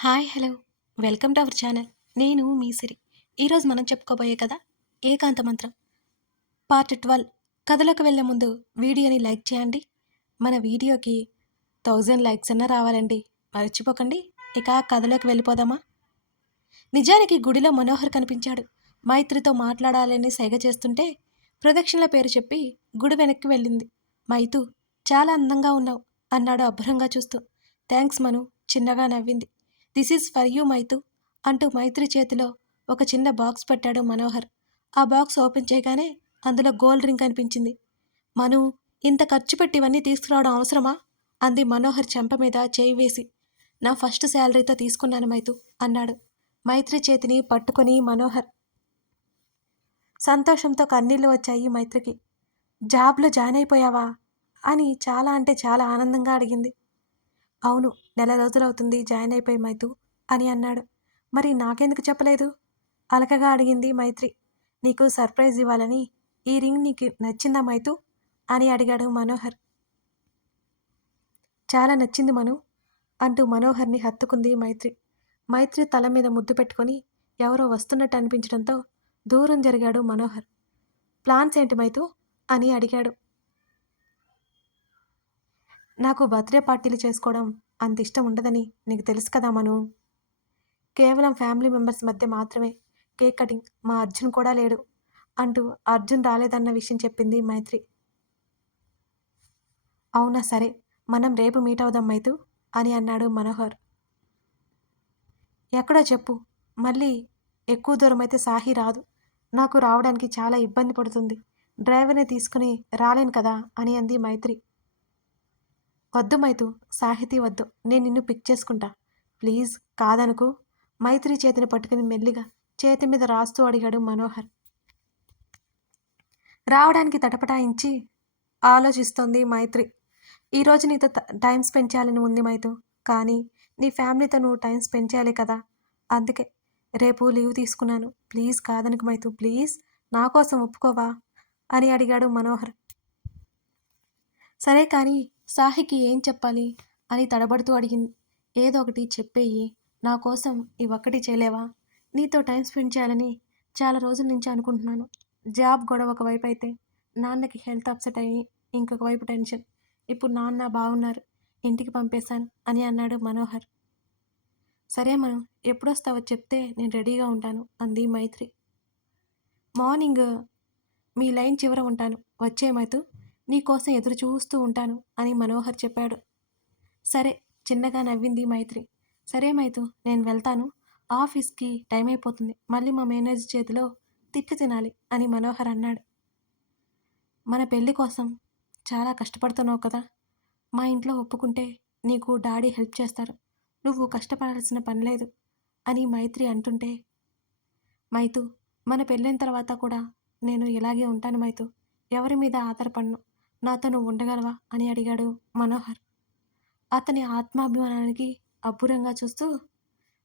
Hi hello welcome to our channel. నేను మీ సిరి. ఈరోజు మనం చెప్పుకోబోయే కథ ఏకాంత మంత్రం పార్ట్ 12. కథలోకి వెళ్ళే ముందు వీడియోని లైక్ చేయండి. మన వీడియోకి 1000 లైక్స్ అన్నా రావాలండి, మర్చిపోకండి. ఇక కథలోకి వెళ్ళిపోదామా? నిజానికి గుడిలో మనోహర్ కనిపించాడు. మైత్రితో మాట్లాడాలని సైగ చేస్తుంటే ప్రదక్షిణల పేరు చెప్పి గుడి వెనక్కి వెళ్ళింది. మైతు, చాలా అందంగా ఉన్నావు అన్నాడు అభ్రంగా చూస్తూ. థ్యాంక్స్ మను, చిన్నగా నవ్వింది. దిస్ ఈజ్ ఫర్ యూ మైతు అంటూ మైత్రి చేతిలో ఒక చిన్న బాక్స్ పెట్టాడు మనోహర్. ఆ బాక్స్ ఓపెన్ చేయగానే అందులో గోల్డ్ రింగ్ కనిపించింది. మను, ఇంత ఖర్చు పెట్టి ఇవన్నీ తీసుకురావడం అవసరమా? అంది మనోహర్ చెంప మీద చేయి వేసి. నా ఫస్ట్ శాలరీతో తీసుకున్నాను మైతు అన్నాడు. మైత్రి చేతిని పట్టుకొని మనోహర్. సంతోషంతో కన్నీళ్లు వచ్చాయి మైత్రికి. జాబ్లో జాయిన్ అయిపోయావా అని చాలా అంటే చాలా ఆనందంగా అడిగింది. అవును, నెల రోజులవుతుంది జాయిన్ అయిపోయి మైతు అని అన్నాడు. మరి నాకెందుకు చెప్పలేదు? అలకగా అడిగింది మైత్రి. నీకు సర్ప్రైజ్ ఇవ్వాలని. ఈ రింగ్ నీకు నచ్చిందా మైతు అని అడిగాడు మనోహర్. చాలా నచ్చింది మను అంటూ మనోహర్ని హత్తుకుంది మైత్రి. మైత్రి తల మీద ముద్దు పెట్టుకొని ఎవరో వస్తున్నట్టు అనిపించడంతో దూరం జరిగాడు మనోహర్. ప్లాన్స్ ఏంటి మైతు అని అడిగాడు. నాకు బర్త్డే పార్టీలు చేసుకోవడం అంత ఇష్టం ఉండదని నీకు తెలుసు కదా మను. కేవలం ఫ్యామిలీ మెంబర్స్ మధ్య మాత్రమే కేక్ కటింగ్. మా అర్జున్ కూడా లేడు అంటూ అర్జున్ రాలేదన్న విషయం చెప్పింది మైత్రి. అవునా, సరే, మనం రేపు మీట్ అవుదాం మైతు అని అన్నాడు మనోహర్. ఎక్కడో చెప్పు. మళ్ళీ ఎక్కువ దూరం అయితే సాహి రాదు. నాకు రావడానికి చాలా ఇబ్బంది పడుతుంది. డ్రైవర్ని తీసుకుని రాలేను కదా అని అంది మైత్రి. వద్దు మైతు, సాహితీ వద్దు, నేను నిన్ను పిక్ చేసుకుంటా. ప్లీజ్ కాదనుకు. మైత్రి చేతిని పట్టుకుని మెల్లిగా చేతి మీద రాస్తూ అడిగాడు మనోహర్. రావడానికి తటపటాయించి ఆలోచిస్తోంది మైత్రి. ఈరోజు నీతో టైం స్పెండ్ చేయాలని ఉంది మైతు, కానీ నీ ఫ్యామిలీతో నువ్వు టైం స్పెండ్ చేయాలి కదా, అందుకే రేపు లీవ్ తీసుకున్నాను. ప్లీజ్ కాదనుకు మైతు, ప్లీజ్ నా కోసం ఒప్పుకోవా అని అడిగాడు మనోహర్. సరే కానీ సాహికి ఏం చెప్పాలి అని తడబడుతూ అడిగింది. ఏదో ఒకటి చెప్పేయి, నా కోసం ఈ ఒక్కటి చేయలేవా? నీతో టైం స్పెండ్ చేయాలని చాలా రోజుల నుంచి అనుకుంటున్నాను. జాబ్ గొడవ ఒకవైపు అయితే నాన్నకి హెల్త్ అప్సెట్ అయ్యి ఇంకొక వైపు టెన్షన్. ఇప్పుడు నాన్న బాగున్నారు, ఇంటికి పంపేశాను అని అన్నాడు మనోహర్. సరే మనం ఎప్పుడొస్తావో చెప్తే నేను రెడీగా ఉంటాను అంది మైత్రి. మార్నింగ్ మీ లైన్ చివర ఉంటాను, వచ్చే మైతు, నీకోసం ఎదురు చూస్తూ ఉంటాను అని మనోహర్ చెప్పాడు. సరే, చిన్నగా నవ్వింది మైత్రి. సరే మైతు, నేను వెళ్తాను. ఆఫీస్కి టైం అయిపోతుంది, మళ్ళీ మా మేనేజర్ చేతిలో తిట్లు తినాలి అని మనోహర్ అన్నాడు. మన పెళ్లి కోసం చాలా కష్టపడుతున్నావు కదా, మా ఇంట్లో ఒప్పుకుంటే నీకు డాడీ హెల్ప్ చేస్తారు, నువ్వు కష్టపడాల్సిన పని లేదు అని మైత్రి అంటుంటే, మైతు, మన పెళ్ళైన తర్వాత కూడా నేను ఇలాగే ఉంటాను మైతు, ఎవరి మీద ఆధారపడను, నాతో నువ్వు ఉండగలవా అని అడిగాడు మనోహర్. అతని ఆత్మాభిమానానికి అబ్బురంగా చూస్తూ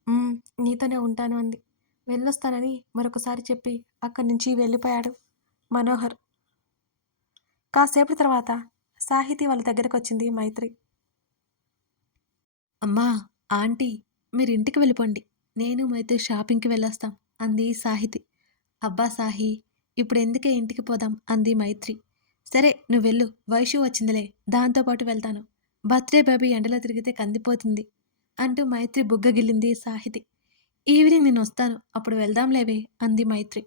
"మ్మ్, నీతోనే ఉంటాను అంది. వెళ్ళొస్తానని మరొకసారి చెప్పి అక్కడి నుంచి వెళ్ళిపోయాడు మనోహర్. కాసేపటి తర్వాత సాహితి వాళ్ళ దగ్గరకు వచ్చింది మైత్రి. అమ్మా, ఆంటీ, మీరు ఇంటికి వెళ్ళిపోండి, నేను మైత్రి షాపింగ్కి వెళ్ళొస్తాం అంది సాహితి. అబ్బా సాహి, ఇప్పుడు ఎందుకే, ఇంటికి పోదాం అంది మైత్రి. సరే నువ్వు వెళ్ళు, వైషు వచ్చిందిలే, దాంతోపాటు వెళ్తాను, బర్త్డే బేబీ ఎండలో తిరిగితే కందిపోతుంది అంటూ మైత్రి బుగ్గగిల్లింది సాహితి. ఈవినింగ్ నేను వస్తాను, అప్పుడు వెళ్దాంలేవే అంది మైత్రి.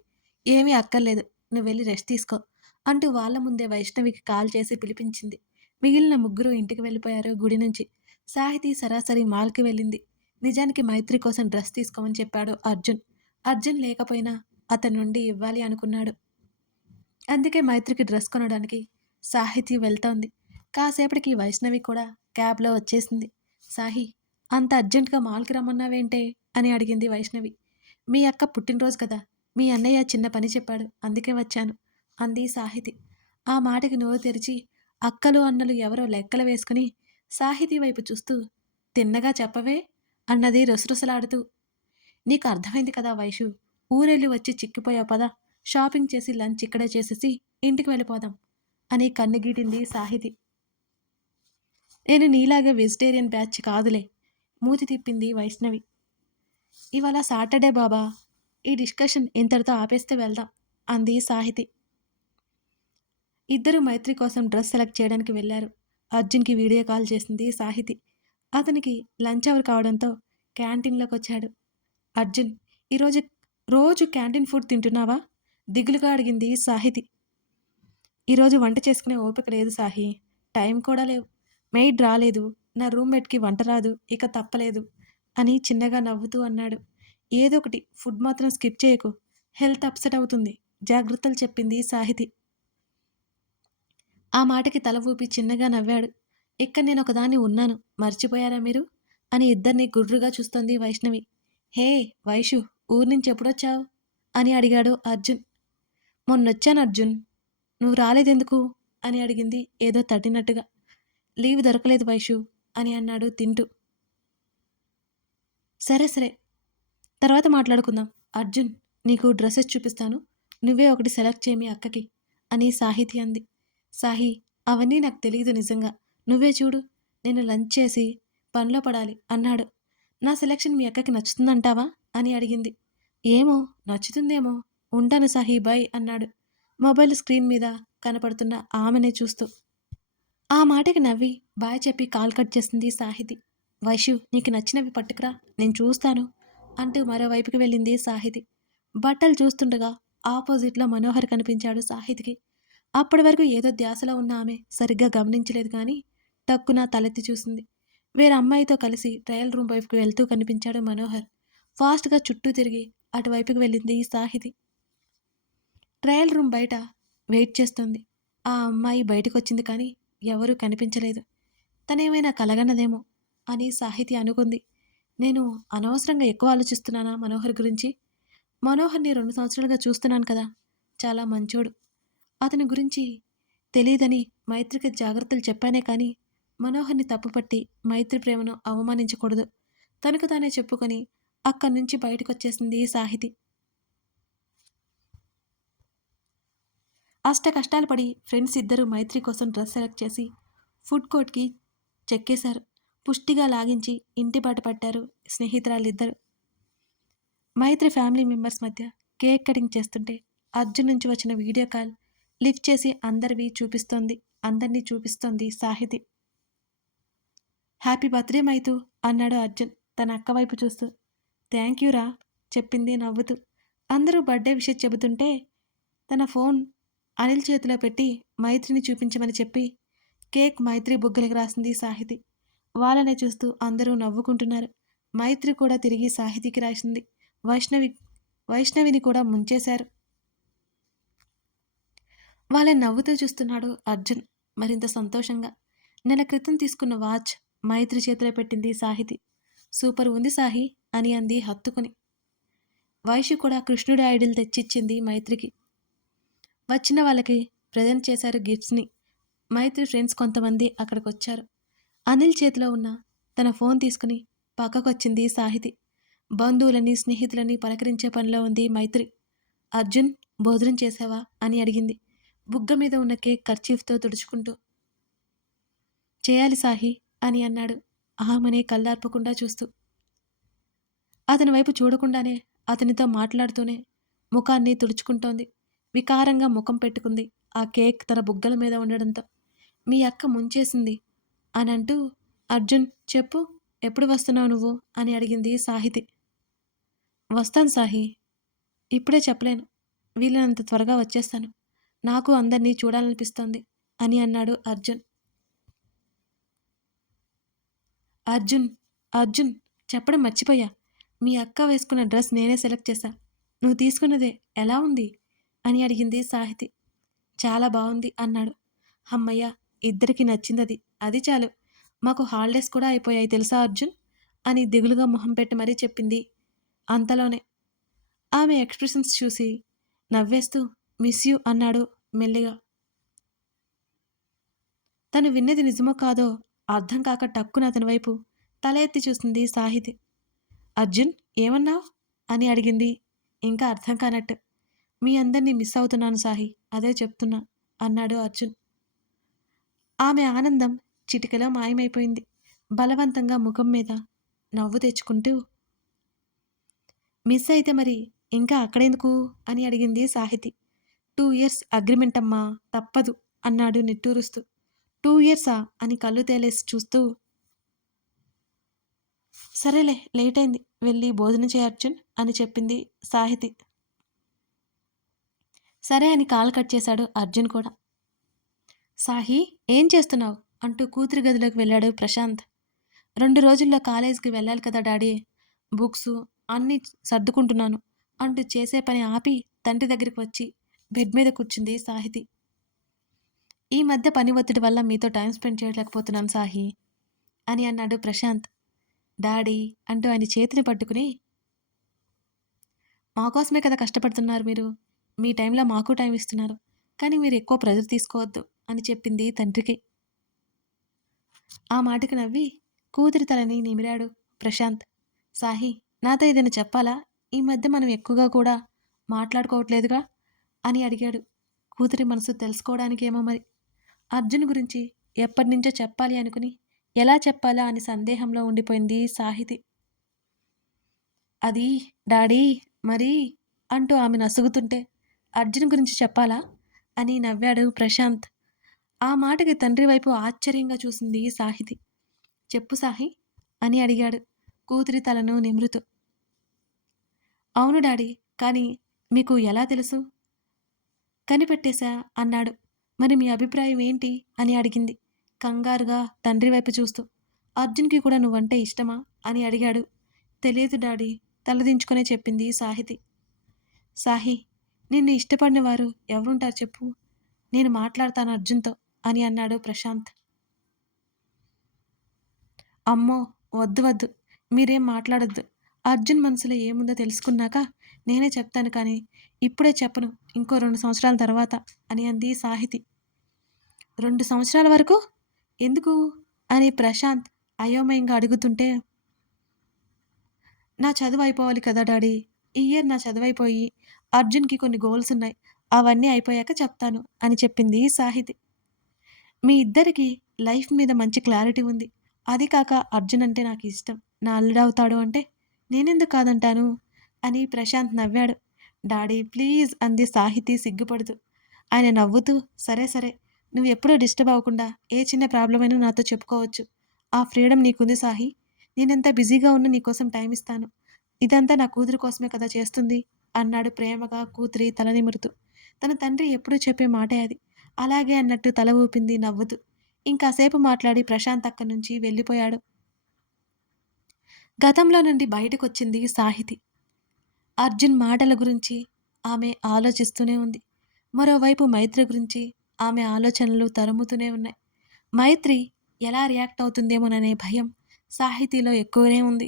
ఏమీ అక్కర్లేదు, నువ్వు వెళ్ళి రెస్ట్ తీసుకో అంటూ వాళ్ళ ముందే వైష్ణవికి కాల్ చేసి పిలిపించింది. మిగిలిన ముగ్గురు ఇంటికి వెళ్ళిపోయారు గుడి నుంచి. సాహితి సరాసరి మాల్కి వెళ్ళింది. నిజానికి మైత్రి కోసం డ్రెస్ తీసుకోమని చెప్పాడు అర్జున్. అర్జున్ లేకపోయినా అతని నుండి ఇవ్వాలి అనుకున్నాడు. అందుకే మైత్రికి డ్రెస్ కొనడానికి సాహితి వెళ్తోంది. కాసేపటికి వైష్ణవి కూడా క్యాబ్లో వచ్చేసింది. సాహి, అంత అర్జెంటుగా మాల్కి రమ్మన్నావేంటే అని అడిగింది వైష్ణవి. మీ అక్క పుట్టినరోజు కదా, మీ అన్నయ్య చిన్న పని చెప్పాడు, అందుకే వచ్చాను అంది సాహితి. ఆ మాటకి నోరు తెరిచి అక్కలు అన్నలు ఎవరో లెక్కలు వేసుకుని సాహితి వైపు చూస్తూ, తిన్నగా చెప్పవే అన్నది రుసరుసలాడుతూ. నీకు అర్థమైంది కదా వైషు, ఊరెళ్ళి వచ్చి చిక్కిపోయావు పదా, షాపింగ్ చేసి లంచ్ ఇక్కడే చేసేసి ఇంటికి వెళ్ళిపోదాం అని కన్నుగీటింది సాహితి. నేను నీలాగా వెజిటేరియన్ బ్యాచ్ కాదులే, మూతి తిప్పింది వైష్ణవి. ఇవాళ సాటర్డే బాబా. ఈ డిస్కషన్ ఇంతటితో ఆపేస్తే వెళ్దాం అంది సాహితి. ఇద్దరు మైత్రి కోసం డ్రెస్ సెలెక్ట్ చేయడానికి వెళ్లారు. అర్జున్కి వీడియో కాల్ చేసింది సాహితి. అతనికి లంచ్ అవర్ కావడంతో క్యాంటీన్లోకి వచ్చాడు. అర్జున్, ఈరోజు రోజు క్యాంటీన్ ఫుడ్ తింటున్నావా? దిగులుగా అడిగింది సాహితి. ఈరోజు వంట చేసుకునే ఓపిక లేదు సాహి. టైం కూడా లేవు. మెయిడ్ రాలేదు. నా రూమ్మేట్కి వంట రాదు. ఇక తప్పలేదు అని చిన్నగా నవ్వుతూ అన్నాడు. ఏదో ఒకటి ఫుడ్ మాత్రం స్కిప్ చేయకు. హెల్త్ అప్సెట్ అవుతుంది. జాగ్రత్తలు చెప్పింది సాహితి. ఆ మాటకి తల ఊపి చిన్నగా నవ్వాడు. ఇక్కడ నేను ఒకదాన్ని ఉన్నాను, మర్చిపోయారా మీరు అని ఇద్దరిని గుర్రుగా చూస్తోంది వైష్ణవి. హే వైషు, ఊరి నుంచి ఎప్పుడొచ్చావు అని అడిగాడు అర్జున్. మొన్నొచ్చాను అర్జున్. నువ్వు రాలేదెందుకు అని అడిగింది ఏదో తట్టినట్టుగా. లీవ్ దొరకలేదు వైషు అని అన్నాడు తింటూ. సరే సరే, తర్వాత మాట్లాడుకుందాం. అర్జున్, నీకు డ్రెస్సెస్ చూపిస్తాను, నువ్వే ఒకటి సెలెక్ట్ చేయి మీ అక్కకి అని సాహితి అంది. సాహి, అవన్నీ నాకు తెలియదు నిజంగా. నువ్వే చూడు. నేను లంచ్ చేసి పనిలో పడాలి అన్నాడు. నా సెలెక్షన్ మీ అక్కకి నచ్చుతుందంటావా అని అడిగింది. ఏమో, నచ్చుతుందేమో. ఉంటాను సాహి, బాయ్ అన్నాడు మొబైల్ స్క్రీన్ మీద కనపడుతున్న ఆమెనే చూస్తూ. ఆ మాటకి నవ్వి బాయ్ చెప్పి కాల్ కట్ చేసింది సాహితి. వైషు, నీకు నచ్చినవి పట్టుకురా, నేను చూస్తాను అంటూ మరోవైపుకి వెళ్ళింది సాహితి. బట్టలు చూస్తుండగా ఆపోజిట్లో మనోహర్ కనిపించాడు సాహితికి. అప్పటి వరకు ఏదో ధ్యాసలో ఉన్న ఆమె సరిగ్గా గమనించలేదు కానీ టక్కున తలెత్తి చూసింది. వేరే అమ్మాయితో కలిసి ట్రయల్ రూమ్ వైపుకి వెళ్తూ కనిపించాడు మనోహర్. ఫాస్ట్గా చుట్టూ తిరిగి అటువైపుకి వెళ్ళింది సాహితి. ట్రయల్ రూమ్ బయట వెయిట్ చేస్తుంది. ఆ అమ్మాయి బయటకొచ్చింది కానీ ఎవరూ కనిపించలేదు. తనేమైనా కలగన్నదేమో అని సాహితి అనుకుంది. నేను అనవసరంగా ఎక్కువ ఆలోచిస్తున్నానా మనోహర్ గురించి? మనోహర్ని 2 సంవత్సరాలుగా చూస్తున్నాను కదా, చాలా మంచోడు. అతని గురించి తెలీదని మైత్రికి జాగ్రత్తలు చెప్పానే కానీ మనోహర్ని తప్పుపట్టి మైత్రి ప్రేమను అవమానించకూడదు. తనకు తానే చెప్పుకొని అక్కడి నుంచి బయటకొచ్చేసింది సాహితి. అష్ట కష్టాలు పడి ఫ్రెండ్స్ ఇద్దరు మైత్రి కోసం డ్రెస్ సెలెక్ట్ చేసి ఫుడ్ కోర్ట్కి చెక్కేశారు. పుష్టిగా లాగించి ఇంటి బాట పట్టారు స్నేహితురాలిద్దరు. మైత్రి ఫ్యామిలీ మెంబర్స్ మధ్య కేక్ కటింగ్ చేస్తుంటే అర్జున్ నుంచి వచ్చిన వీడియో కాల్ లిఫ్ట్ చేసి అందరినీ చూపిస్తోంది సాహితి. హ్యాపీ బర్త్డే మైతు అన్నాడు అర్జున్ తన అక్క వైపు చూస్తూ. థ్యాంక్ యూ రా చెప్పింది నవ్వుతూ. అందరూ బర్త్డే విషయం చెబుతుంటే తన ఫోన్ అనిల్ చేతిలో పెట్టి మైత్రిని చూపించమని చెప్పి కేక్ మైత్రి బుగ్గలకి రాసింది సాహితి. వాళ్ళనే చూస్తూ అందరూ నవ్వుకుంటున్నారు. మైత్రి కూడా తిరిగి సాహితికి రాసింది. వైష్ణవిని కూడా ముంచేశారు. వాళ్ళని నవ్వుతూ చూస్తున్నాడు అర్జున్ మరింత సంతోషంగా. నెల క్రితం తీసుకున్న వాచ్ మైత్రి చేతిలో పెట్టింది సాహితి. సూపర్ ఉంది సాహి అని అంది హత్తుకుని. వైషు కూడా కృష్ణుడి ఐడిల్ తెచ్చిచ్చింది మైత్రికి. వచ్చిన వాళ్ళకి ప్రజెంట్ చేశారు గిఫ్ట్స్ని. మైత్రి ఫ్రెండ్స్ కొంతమంది అక్కడికొచ్చారు. అనిల్ చేతిలో ఉన్న తన ఫోన్ తీసుకుని పక్కకొచ్చింది సాహితి. బంధువులని స్నేహితులని పలకరించే పనిలో ఉంది మైత్రి. అర్జున్, భోజనం చేసావా అని అడిగింది బుగ్గ మీద ఉన్న కేక్ కర్చీఫ్తో తుడుచుకుంటూ. చేయాలి సాహి అని అన్నాడు ఆమెనే కళ్ళార్పకుండా చూస్తూ. అతని వైపు చూడకుండానే అతనితో మాట్లాడుతూనే ముఖాన్ని తుడుచుకుంటోంది. వికారంగా ముఖం పెట్టుకుంది ఆ కేక్ తన బుగ్గల మీద ఉండడంతో. మీ అక్క ముంచేసింది అని అంటూ అర్జున్, చెప్పు, ఎప్పుడు వస్తున్నావు నువ్వు అని అడిగింది సాహితి. వస్తాను సాహి, ఇప్పుడే చెప్పలేను, వీలైనంత త్వరగా వచ్చేస్తాను. నాకు అందరినీ చూడాలనిపిస్తోంది అని అన్నాడు అర్జున్. అర్జున్ అర్జున్ చెప్పడం మర్చిపోయా. మీ అక్క వేసుకున్న డ్రెస్ నేనే సెలెక్ట్ చేశా. నువ్వు తీసుకున్నదే ఎలా ఉంది అని అడిగింది సాహితి. చాలా బాగుంది అన్నాడు. అమ్మయ్య, ఇద్దరికి నచ్చిందది, అది చాలు. మాకు హాలిడేస్ కూడా అయిపోయాయి తెలుసా అర్జున్ అని దిగులుగా మొహం పెట్టి మరీ చెప్పింది. అంతలోనే ఆమె ఎక్స్ప్రెషన్స్ చూసి నవ్వేస్తూ మిస్ యూ అన్నాడు మెల్లిగా. తను విన్నది నిజమో కాదో అర్థం కాక టక్కున అతని వైపు తల ఎత్తి చూసింది సాహితి. అర్జున్, ఏమన్నావు అని అడిగింది ఇంకా అర్థం కానట్టు. మీ అందరినీ మిస్ అవుతున్నాను సాహి, అదే చెప్తున్నా అన్నాడు అర్జున్. ఆమె ఆనందం చిటికలో మాయమైపోయింది. బలవంతంగా ముఖం మీద నవ్వు తెచ్చుకుంటూ మిస్ అయితే మరి ఇంకా అక్కడెందుకు అని అడిగింది సాహితి. 2 ఇయర్స్ అగ్రిమెంట్ అమ్మా తప్పదు అన్నాడు నిట్టూరుస్తూ. 2 ఇయర్సా అని కళ్ళు తేలేసి చూస్తూ, సరేలే లేటయింది వెళ్ళి భోజనం చేయి అర్జున్ అని చెప్పింది సాహితి. సరే అని కాల్ కట్ చేశాడు అర్జున్ కూడా. సాహి ఏం చేస్తున్నావు అంటూ కూతురి గదిలోకి వెళ్ళాడు ప్రశాంత్. 2 రోజుల్లో కాలేజీకి వెళ్ళాలి కదా డాడీ, బుక్సు అన్నీ సర్దుకుంటున్నాను అంటూ చేసే పని ఆపి తండ్రి దగ్గరికి వచ్చి బెడ్ మీద కూర్చుంది సాహితి. ఈ మధ్య పని ఒత్తిడి వల్ల మీతో టైం స్పెండ్ చేయలేకపోతున్నాను సాహి అని అన్నాడు ప్రశాంత్. డాడీ అంటూ ఆయన చేతిని పట్టుకుని, మా కోసమే కదా కష్టపడుతున్నారు మీరు, మీ టైంలో మాకు టైం ఇస్తున్నారు, కానీ మీరు ఎక్కువ ప్రెజర్ తీసుకోవద్దు అని చెప్పింది తండ్రికి. ఆ మాటకి నవ్వి కూతురి తలని నిమిరాడు ప్రశాంత్. సాహి నాతో ఏదైనా చెప్పాలా, ఈ మధ్య మనం ఎక్కువగా కూడా మాట్లాడుకోవట్లేదుగా అని అడిగాడు. కూతురి మనసు తెలుసుకోవడానికేమో మరి. అర్జున్ గురించి ఎప్పటినుంచో చెప్పాలి అనుకుని ఎలా చెప్పాలా అని సందేహంలో ఉండిపోయింది సాహితి. అది డాడీ మరి అంటూ ఆమె నసుగుతుంటే, అర్జున్ గురించి చెప్పాలా అని నవ్వాడు ప్రశాంత్. ఆ మాటకి తండ్రి వైపు ఆశ్చర్యంగా చూసింది సాహితి. చెప్పు సాహి అని అడిగాడు కూతురి తలను నిమురుతూ. అవును డాడీ, కానీ మీకు ఎలా తెలుసు, కనిపెట్టేశా అన్నాడు. మరి మీ అభిప్రాయం ఏంటి అని అడిగింది కంగారుగా తండ్రి వైపు చూస్తూ. అర్జున్కి కూడా నువ్వంటే ఇష్టమా అని అడిగాడు. తెలియదు డాడీ తలదించుకునే చెప్పింది సాహితి. సాహి నిన్ను ఇష్టపడిన వారు ఎవరుంటారు చెప్పు, నేను మాట్లాడతాను అర్జున్తో అని అన్నాడు ప్రశాంత్. అమ్మో వద్దు వద్దు, మీరేం మాట్లాడొద్దు, అర్జున్ మనసులో ఏముందో తెలుసుకున్నాక నేనే చెప్తాను, కానీ ఇప్పుడే చెప్పను, ఇంకో 2 సంవత్సరాల తర్వాత అని అంది సాహితి. 2 సంవత్సరాల వరకు ఎందుకు అని ప్రశాంత్ అయోమయంగా అడుగుతుంటే, నా చదువు అయిపోవాలి కదా డాడీ, ఈ ఇయర్ నా చదువైపోయి అర్జున్కి కొన్ని గోల్స్ ఉన్నాయి, అవన్నీ అయిపోయాక చెప్తాను అని చెప్పింది సాహితి. మీ ఇద్దరికి లైఫ్ మీద మంచి క్లారిటీ ఉంది, అది కాక అర్జున్ అంటే నాకు ఇష్టం, నా అల్లుడవుతాడు అంటే నేనెందుకు కాదంటాను అని ప్రశాంత్ నవ్వాడు. డాడీ ప్లీజ్ అంది సాహితి సిగ్గుపడుతూ. ఆయన నవ్వుతూ, సరే సరే, నువ్వు ఎప్పుడూ డిస్టర్బ్ అవ్వకుండా ఏ చిన్న ప్రాబ్లం అయినా నాతో చెప్పుకోవచ్చు, ఆ ఫ్రీడమ్ నీకుంది సాహి, నేనెంత బిజీగా ఉన్నా నీకోసం టైం ఇస్తాను, ఇదంతా నా కూతురు కోసమే కదా చేస్తుంది అన్నాడు ప్రేమగా కూతురి తల నిమురుతూ. తన తండ్రి ఎప్పుడూ చెప్పే మాటే అది. అలాగే అన్నట్టు తల ఊపింది నవ్వుతూ. ఇంకాసేపు మాట్లాడి ప్రశాంత్ అక్కడి నుంచి వెళ్ళిపోయాడు. గతంలో నుండి బయటకొచ్చింది సాహితి. అర్జున్ మాటల గురించి ఆమె ఆలోచిస్తూనే ఉంది. మరోవైపు మైత్రి గురించి ఆమె ఆలోచనలు తరుముతూనే ఉన్నాయి. మైత్రి ఎలా రియాక్ట్ అవుతుందేమోననే భయం సాహితీలో ఎక్కువనే ఉంది.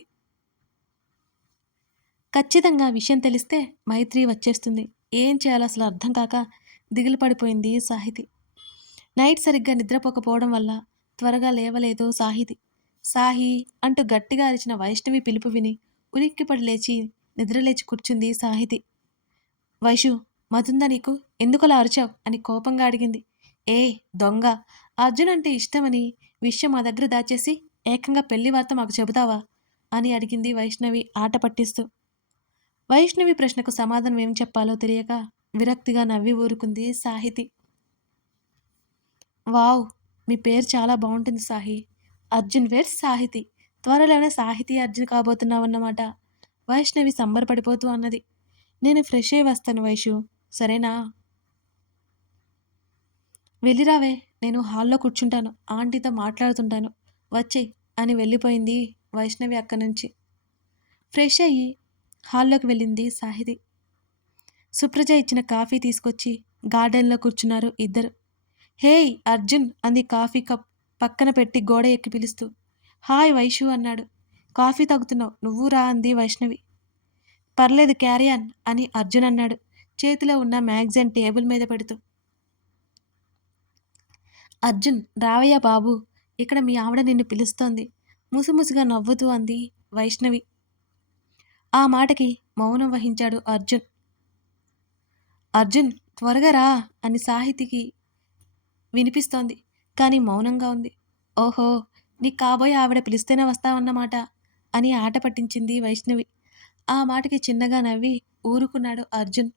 ఖచ్చితంగా విషయం తెలిస్తే మైత్రి వచ్చేస్తుంది, ఏం చేయాలో అసలు అర్థం కాక దిగులు పడిపోయింది సాహితి. నైట్ సరిగ్గా నిద్రపోకపోవడం వల్ల త్వరగా లేవలేదు సాహితి. సాహి అంటూ గట్టిగా అరిచిన వైష్ణవి పిలుపు విని ఉలిక్కిపడి లేచి నిద్రలేచి కూర్చుంది సాహితి. వైషు మతుందా నీకు, ఎందుకలా అరిచావు అని కోపంగా అడిగింది. ఏ దొంగ, అర్జున్ అంటే ఇష్టమని విషయం మా దగ్గర దాచేసి ఏకంగా పెళ్లి వార్త మాకు చెబుతావా అని అడిగింది వైష్ణవి ఆట పట్టిస్తూ. వైష్ణవి ప్రశ్నకు సమాధానం ఏం చెప్పాలో తెలియక విరక్తిగా నవ్వి ఊరుకుంది సాహితి. వావ్, మీ పేరు చాలా బాగుంటుంది సాహి, అర్జున్ వేర్ సాహితి, త్వరలోనే సాహితీ అర్జున్ కాబోతున్నావన్నమాట వైష్ణవి సంబరపడిపోతూ అన్నది. నేను ఫ్రెష్ అయ్యి వస్తాను వైషు, సరేనా, వెళ్ళిరావే, నేను హాల్లో కూర్చుంటాను, ఆంటీతో మాట్లాడుతుంటాను, వచ్చే అని వెళ్ళిపోయింది వైష్ణవి అక్కడి నుంచి. ఫ్రెష్ అయ్యి హాల్లోకి వెళ్ళింది సాహితి. సుప్రజ ఇచ్చిన కాఫీ తీసుకొచ్చి గార్డెన్లో కూర్చున్నారు ఇద్దరు. హేయ్ అర్జున్ అంది కాఫీ కప్ పక్కన పెట్టి గోడ ఎక్కి పిలుస్తూ. హాయ్ వైషు అన్నాడు. కాఫీ తాగుతున్నావు, నువ్వు రా అంది వైష్ణవి. పర్లేదు క్యారియాన్ అని అర్జున్ అన్నాడు చేతిలో ఉన్న మ్యాగజైన్ టేబుల్ మీద పెడుతూ. అర్జున్ రావయ్యా బాబు, ఇక్కడ మీ ఆవిడ నిన్ను పిలుస్తోంది ముసిముసిగా నవ్వుతూ అంది వైష్ణవి. ఆ మాటకి మౌనం వహించాడు అర్జున్. అర్జున్ త్వరగా రా అని సాహితికి వినిపిస్తోంది, కానీ మౌనంగా ఉంది. ఓహో, నీ కాబోయే ఆవిడ పిలిస్తేనే వస్తావన్నమాట అని ఆట పట్టించింది వైష్ణవి. ఆ మాటకి చిన్నగా నవ్వి ఊరుకున్నాడు అర్జున్.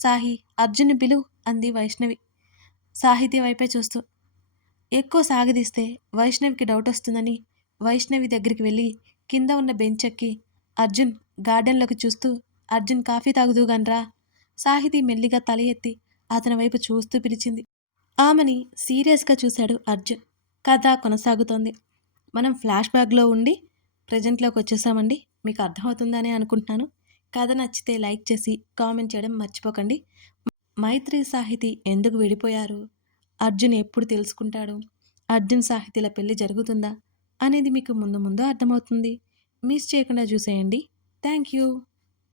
సాహి, అర్జున్ని పిలువు అంది వైష్ణవి సాహితీ వైపే చూస్తూ. ఎక్కువ సాగదీస్తే వైష్ణవికి డౌటొస్తుందని వైష్ణవి దగ్గరికి వెళ్ళి కింద ఉన్న బెంచ్ ఎక్కి అర్జున్ గార్డెన్లోకి చూస్తూ అర్జున్ కాఫీ తాగుదువుగాన్రా. సాహితీ మెల్లిగా తల ఎత్తి అతని వైపు చూస్తూ పిలిచింది. ఆమెని సీరియస్గా చూశాడు అర్జున్. కథ కొనసాగుతోంది. మనం ఫ్లాష్ బ్యాక్లో ఉండి ప్రజెంట్లోకి వచ్చేసామండి. మీకు అర్థమవుతుందని అనుకుంటున్నాను. కథ నచ్చితే లైక్ చేసి కామెంట్ చేయడం మర్చిపోకండి. మైత్రి సాహితి ఎందుకు విడిపోయారు, అర్జున్ ఎప్పుడు తెలుసుకుంటాడు, అర్జున్ సాహితీల పెళ్లి జరుగుతుందా అనేది మీకు ముందు ముందు అర్థమవుతుంది. మిస్ చేయకుండా చూసేయండి. Thank you.